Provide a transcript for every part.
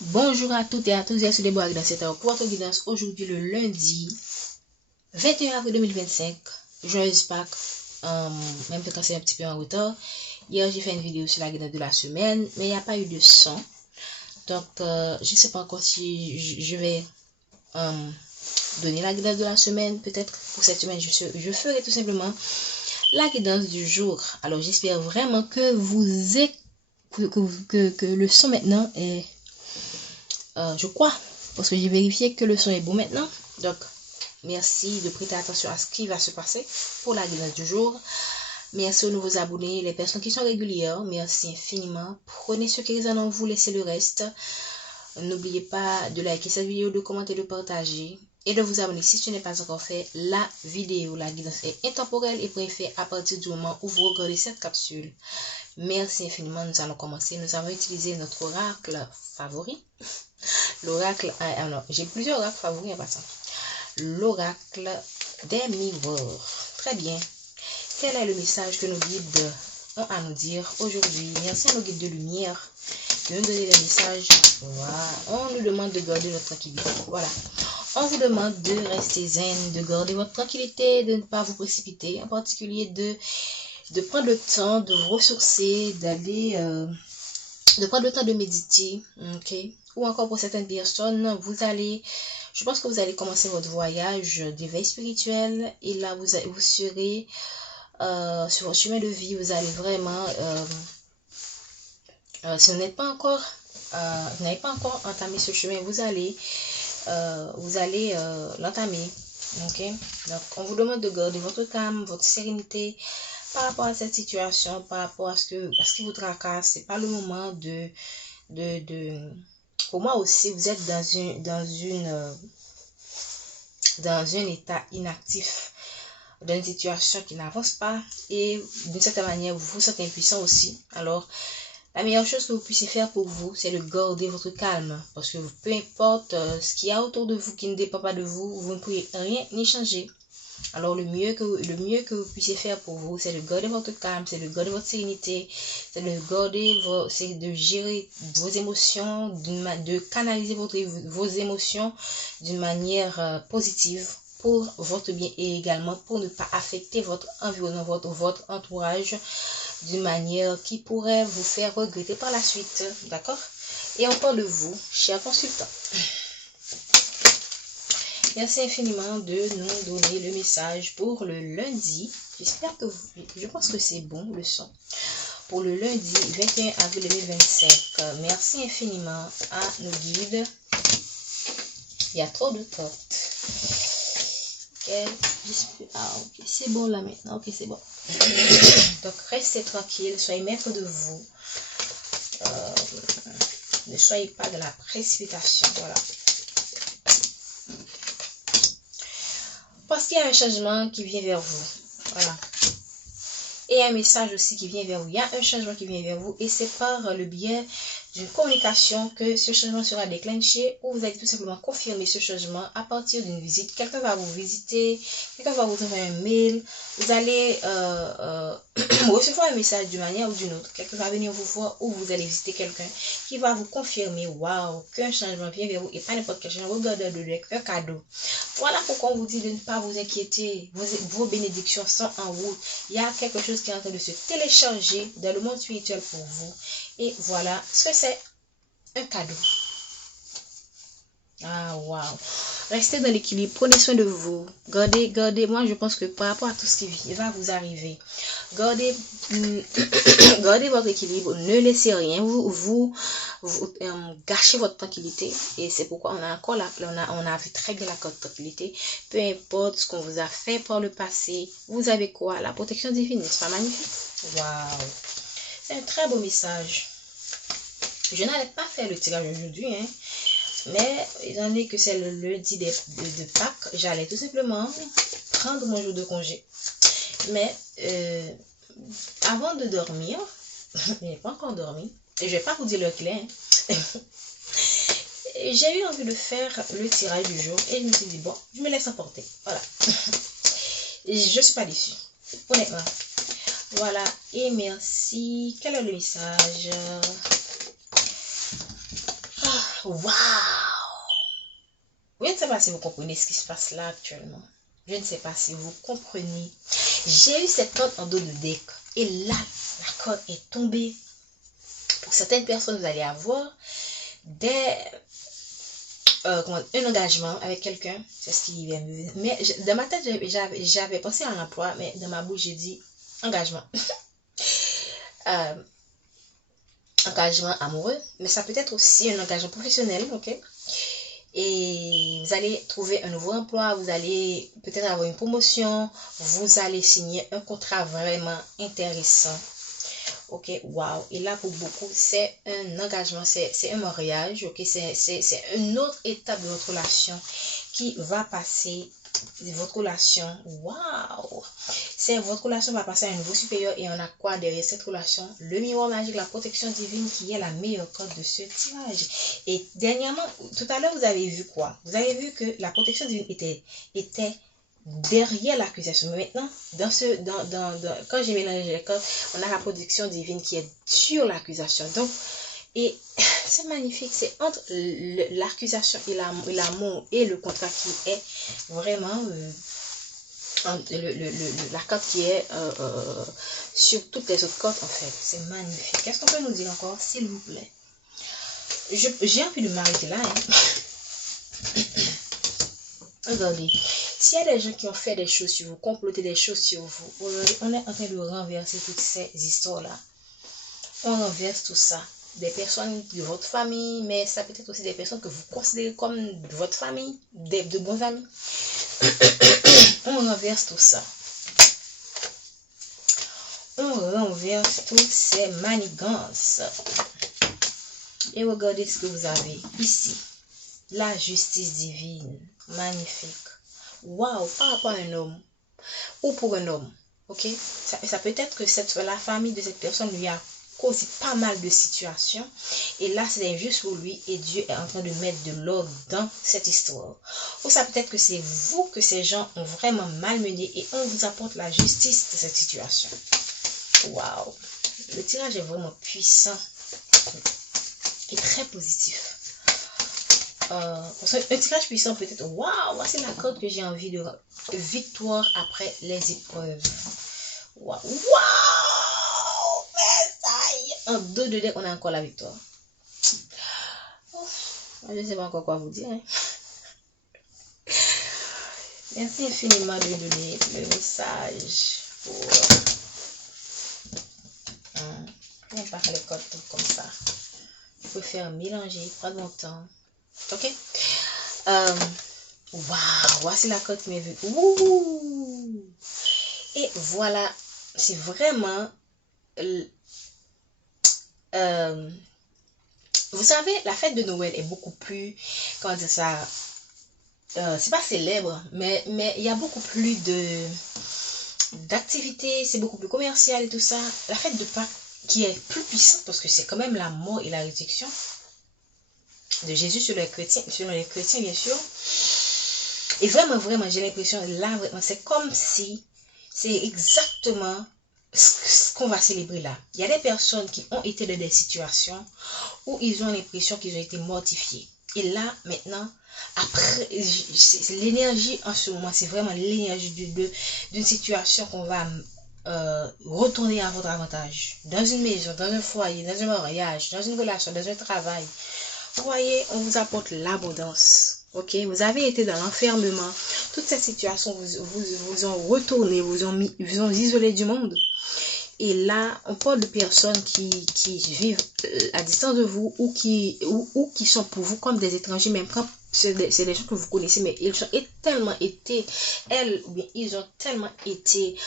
Bonjour à toutes et à tous, je suis Déborah dans cette heure pour votre guidance aujourd'hui le lundi 21 avril 2025. Joyeuse Pâques, même quand c'est un petit peu en retard. Hier j'ai fait une vidéo sur la guidance de la semaine, mais il n'y a pas eu de son. Donc je ne sais pas encore si je vais donner la guidance de la semaine. Peut-être pour cette semaine je ferai tout simplement la guidance du jour. Alors j'espère vraiment que que le son maintenant est... je crois, parce que j'ai vérifié que le son est bon maintenant. Donc, merci de prêter attention à ce qui va se passer pour la guidance du jour. Merci aux nouveaux abonnés, les personnes qui sont régulières. Merci infiniment. Prenez ce qui résonne en vous, laissez le reste. N'oubliez pas de liker cette vidéo, de commenter, de partager et de vous abonner si ce n'est pas encore fait. La vidéo, la guidance est intemporelle et préférée à partir du moment où vous regardez cette capsule. Merci infiniment. Nous allons commencer. Nous allons utiliser notre oracle favori. L'oracle, alors j'ai plusieurs oracles favoris en passant. L'oracle des miroirs. Très bien. Quel est le message que nos guides ont à nous dire aujourd'hui? Merci à nos guides de lumière de nous donner des messages. Voilà. On nous demande de garder notre tranquillité. Voilà. On vous demande de rester zen, de garder votre tranquillité, de ne pas vous précipiter, en particulier de prendre le temps de vous ressourcer, de prendre le temps de méditer, ok? Ou encore pour certaines personnes, je pense que vous allez commencer votre voyage d'éveil spirituel et là vous serez sur votre chemin de vie, vous allez vraiment, si vous n'avez pas encore entamé ce chemin, vous allez l'entamer, ok? Donc on vous demande de garder votre calme, votre sérénité par rapport à cette situation, par rapport à ce qui vous tracasse. C'est pas le moment pour moi aussi, vous êtes dans un état inactif, dans une situation qui n'avance pas et d'une certaine manière vous vous sentez impuissant aussi. Alors la meilleure chose que vous puissiez faire pour vous, c'est de garder votre calme, parce que peu importe ce qu'il y a autour de vous qui ne dépend pas de vous, vous ne pouvez rien ni changer. Alors le mieux que vous puissiez faire pour vous, c'est de garder votre calme, c'est de garder votre sérénité, c'est de gérer vos émotions, de canaliser vos émotions d'une manière positive pour votre bien et également pour ne pas affecter votre environnement, votre entourage d'une manière qui pourrait vous faire regretter par la suite. D'accord? Et encore de vous, cher consultant. Merci infiniment de nous donner le message pour le lundi. Je pense que c'est bon le son. Pour le lundi 21 avril 2025. Merci infiniment à nos guides. Il y a trop de cartes. Ok, c'est bon là maintenant. Ok, c'est bon. Donc restez tranquille, soyez maître de vous. Ne soyez pas dans la précipitation. Voilà. Parce qu'il y a un changement qui vient vers vous. Voilà. Et un message aussi qui vient vers vous. Il y a un changement qui vient vers vous. Et c'est par le biais d'une communication que ce changement sera déclenché. Ou vous allez tout simplement confirmer ce changement à partir d'une visite. Quelqu'un va vous visiter. Quelqu'un va vous envoyer un mail. Vous allez recevoir un message d'une manière ou d'une autre. Quelqu'un va venir vous voir ou vous allez visiter quelqu'un qui va vous confirmer, waouh, qu'un changement vient vers vous et pas n'importe quel changement. Regardez de un cadeau. Voilà pourquoi on vous dit de ne pas vous inquiéter. Vos bénédictions sont en route. Il y a quelque chose qui est en train de se télécharger dans le monde spirituel pour vous. Et voilà ce que c'est, un cadeau. Ah, waouh. Restez dans l'équilibre, prenez soin de vous. Gardez, moi je pense que par rapport à tout ce qui va vous arriver, gardez votre équilibre, ne laissez rien vous gâcher votre tranquillité. Et c'est pourquoi on a encore on a vu très bien la carte tranquillité. Peu importe ce qu'on vous a fait par le passé, vous avez quoi? La protection divine, n'est-ce pas magnifique? Waouh. C'est un très beau message. Je n'allais pas faire le tirage aujourd'hui, hein. Mais étant donné que c'est le lundi de Pâques, j'allais tout simplement prendre mon jour de congé. Mais avant de dormir, je n'ai pas encore dormi, et je ne vais pas vous dire l'heure qu'il est, hein. J'ai eu envie de faire le tirage du jour et je me suis dit, bon, je me laisse emporter. Voilà. Je ne suis pas déçue, honnêtement. Voilà, et merci. Quel est le message? Waouh! Je ne sais pas si vous comprenez ce qui se passe là actuellement. Je ne sais pas si vous comprenez. J'ai eu cette corde en dos de deck. Et là, la corde est tombée. Pour certaines personnes, vous allez avoir un engagement avec quelqu'un. C'est ce qui vient me venir. Mais dans ma tête, j'avais pensé à un emploi, mais dans ma bouche, j'ai dit engagement. Engagement amoureux, mais ça peut être aussi un engagement professionnel, ok? Et vous allez trouver un nouveau emploi, vous allez peut-être avoir une promotion, vous allez signer un contrat vraiment intéressant. Ok, waouh. Et là, pour beaucoup, c'est un engagement, c'est un mariage, ok? C'est une autre étape de votre relation qui va passer. Votre relation, waouh! C'est votre relation va passer à un niveau supérieur et on a quoi derrière cette relation? Le miroir magique, la protection divine qui est la meilleure carte de ce tirage. Et dernièrement, tout à l'heure, vous avez vu quoi? Vous avez vu que la protection divine était derrière l'accusation. Mais maintenant, quand j'ai mélangé les cartes, on a la protection divine qui est sur l'accusation. Donc, et c'est magnifique, c'est entre l'accusation et l'amour et le contrat qui est vraiment la carte qui est sur toutes les autres cartes en fait. C'est magnifique. Qu'est-ce qu'on peut nous dire encore, s'il vous plaît? J'ai envie de m'arrêter là. Hein. Regardez, s'il y a des gens qui ont fait des choses sur vous, comploté des choses sur vous, on est en train de renverser toutes ces histoires-là. On renverse tout ça. Des personnes de votre famille, mais ça peut être aussi des personnes que vous considérez comme de votre famille, de bons amis. On renverse tout ça. On renverse toutes ces manigances. Et regardez ce que vous avez ici. La justice divine. Magnifique. Waouh, par rapport à un homme. Ou pour un homme. Ok? Ça peut être que la famille de cette personne lui a causé pas mal de situations. Et là, c'est injuste pour lui. Et Dieu est en train de mettre de l'ordre dans cette histoire. Ou ça peut être que c'est vous que ces gens ont vraiment malmené. Et on vous apporte la justice de cette situation. Waouh. Le tirage est vraiment puissant. Et très positif. Un tirage puissant peut-être. Waouh, voici la carte que j'ai envie de. Victoire après les épreuves. Waouh. Waouh. En deux de deck, on a encore la victoire. Je ne sais pas encore quoi vous dire. Hein. Merci infiniment de donner le message pour. Je ne vais pas faire les codes comme ça. Je préfère mélanger, prendre mon temps. Ok? Waouh, voici la carte qui m'est venue. Ouh! Et voilà, c'est vraiment. Vous savez, la fête de Noël est beaucoup plus. Comment dire ça? C'est pas célèbre, mais il y a beaucoup plus d'activités, c'est beaucoup plus commercial et tout ça. La fête de Pâques qui est plus puissante parce que c'est quand même la mort et la résurrection de Jésus sur les chrétiens bien sûr. Et vraiment, j'ai l'impression, là, vraiment, c'est comme si c'est exactement ce qu'on va célébrer là. Il y a des personnes qui ont été dans des situations où ils ont l'impression qu'ils ont été mortifiés. Et là, maintenant, après, l'énergie en ce moment, c'est vraiment l'énergie d'une situation qu'on va retourner à votre avantage. Dans une maison, dans un foyer, dans un mariage, dans une relation, dans un travail. Vous voyez, on vous apporte l'abondance. Ok, vous avez été dans l'enfermement. Toute cette situation vous ont retourné, vous ont isolé du monde. Et là, on parle de personnes qui vivent à distance de vous ou qui sont pour vous comme des étrangers, même quand c'est des gens que vous connaissez, mais ils ont tellement été, ils ont tellement été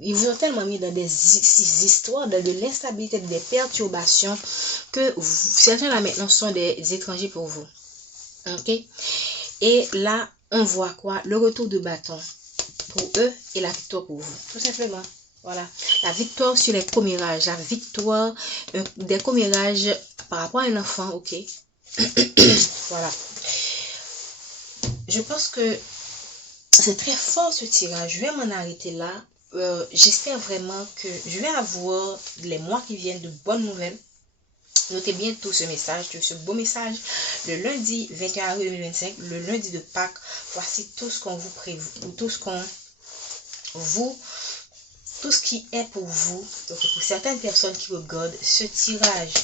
ils vous ont tellement mis dans des histoires, dans de l'instabilité, des perturbations, que ces gens-là maintenant sont des étrangers pour vous. Ok? Et là, on voit quoi? Le retour de bâton pour eux et la victoire pour vous. Tout simplement. Voilà. La victoire sur les commérages. La victoire des commérages par rapport à un enfant. Ok? Voilà. Je pense que c'est très fort ce tirage. Je vais m'en arrêter là. J'espère vraiment que je vais avoir les mois qui viennent de bonnes nouvelles. Notez bien tout ce message, tout ce beau message. Le lundi 21 avril 2025, le lundi de Pâques, voici tout ce qu'on vous prévoit, tout ce qui est pour vous. Donc pour certaines personnes qui regardent ce tirage,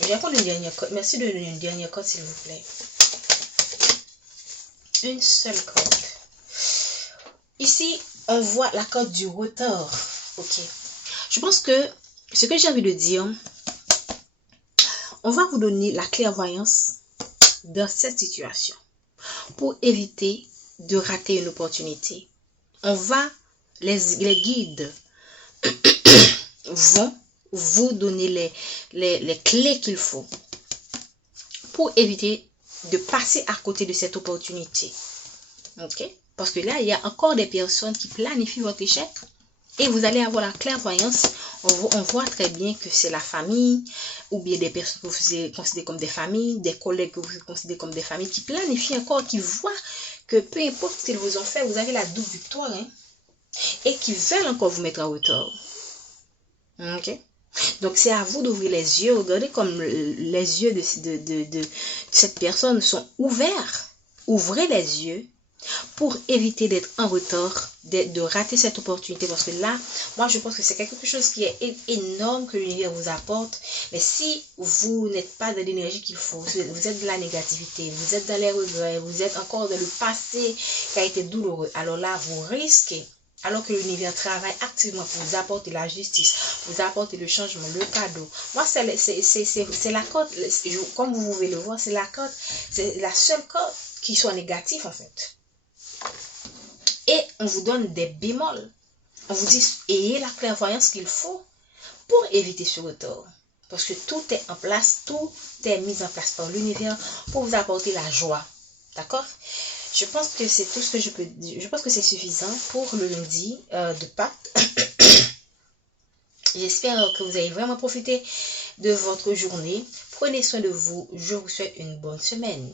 je vais prendre une dernière carte. Merci de donner une dernière carte, s'il vous plaît. Une seule carte. Ici, on voit la carte du retard. Ok. Je pense que ce que j'ai envie de dire, on va vous donner la clairvoyance dans cette situation pour éviter de rater une opportunité. Les guides vont vous donner les clés qu'il faut pour éviter de passer à côté de cette opportunité. Ok? Parce que là, il y a encore des personnes qui planifient votre échec et vous allez avoir la clairvoyance. On voit très bien que c'est la famille ou bien des personnes que vous considérez comme des familles, des collègues que vous considérez comme des familles qui planifient encore, qui voient que peu importe ce qu'ils vous ont fait, vous avez la double victoire, hein, et qui veulent encore vous mettre en retard. Ok? Donc, c'est à vous d'ouvrir les yeux. Regardez comme les yeux de cette personne sont ouverts. Ouvrez les yeux pour éviter d'être en retard, de rater cette opportunité. Parce que là, moi, je pense que c'est quelque chose qui est énorme que l'univers vous apporte. Mais si vous n'êtes pas de l'énergie qu'il faut, vous êtes de la négativité, vous êtes dans les regrets, vous êtes encore dans le passé qui a été douloureux, alors là, vous risquez, alors que l'univers travaille activement pour vous apporter la justice, vous apporter le changement, le cadeau. Moi, c'est la carte, comme vous pouvez le voir, c'est la seule carte qui soit négative en fait. Et on vous donne des bémols. On vous dit, ayez la clairvoyance qu'il faut pour éviter ce retard. Parce que tout est en place, tout est mis en place par l'univers pour vous apporter la joie. D'accord? Je pense que c'est tout ce que je peux dire. Je pense que c'est suffisant pour le lundi de Pâques. J'espère que vous avez vraiment profité de votre journée. Prenez soin de vous. Je vous souhaite une bonne semaine.